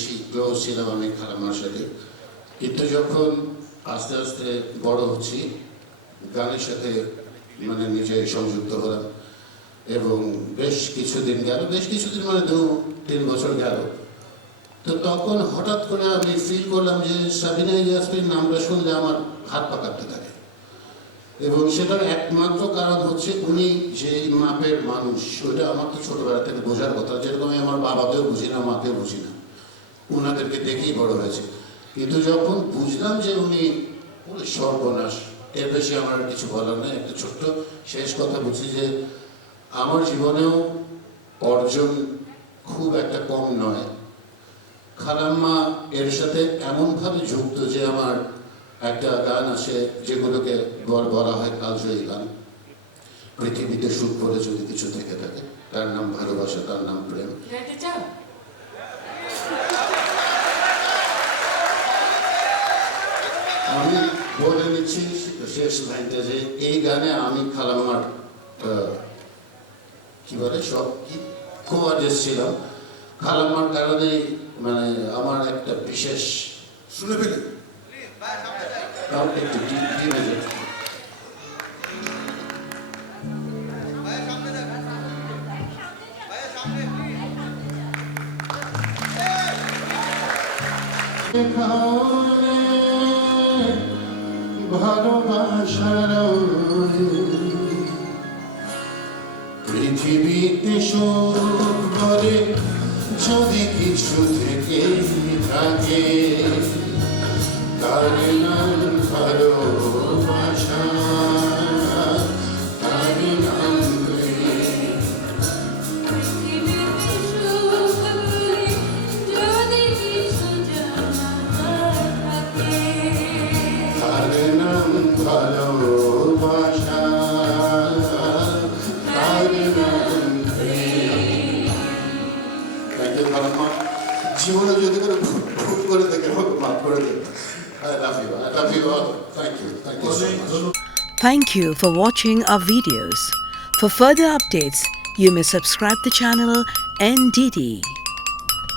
বেশি ক্লোজ ছিলাম আমি খালাম্মার সাথে। কিন্তু যখন আস্তে আস্তে বড় হচ্ছি, গানের সাথে মানে নিজে সংযুক্ত হলাম এবং বেশ কিছুদিন মানে 2-3 বছর গেল। তো তখন হঠাৎ করে আমি ফিল করলাম যে সাবিনা ইয়াসমিন নামটা শুনলে আমার হাত পা কাঁপতে থাকে, এবং সেটার একমাত্র কারণ হচ্ছে উনি যে মাপের মানুষ, ওটা আমার তো ছোটবেলা থেকে বোঝার কথা। যেরকম আমি আমার বাবাকেও বুঝি না, মাকেও বুঝি না, উনাদেরকে দেখেই বড় হয়েছে। কিন্তু যখন বুঝলাম যে উনি পুরো সর্বনাশ, এর বেশি আমার আর কিছু বলার নেই। একটা ছোট্ট শেষ কথা বলছি যে আমার জীবনেও অর্জন খুব একটা কম নয়। খালাম্মা এর সাথে এমনভাবে যুক্ত যে আমার একটা গান আছে যেগুলোকে বলা হয় কালজয়ী গান। পৃথিবীতে সুখ করে যদি কিছু থেকে থাকে, তার নাম ভালোবাসা, তার নাম প্রেম। আমি বলে নিচ্ছি শেষ লাইনটা যে এই গানে আমি খালাম্মার কি বলে সব কি কোয়ার্ডিনেট ছিলাম। খালাম্মার কারণে মানে আমার একটা বিশেষ শুনে ফেলে একটু ভালোবাসার পৃথিবীতে সুখ করে যদি কিছু থেকে থাকে, তার নাম ভালোবাসা, তার নাম প্রেম। তার নাম ভালোবাসা, তার নাম প্রেম। জীবনে যদি করে ভুল করে থাকে আমাকে মাফ করে দেবে। I love you all. Thank you so much. Thank you for watching our videos. For further updates, you may subscribe the channel NDD.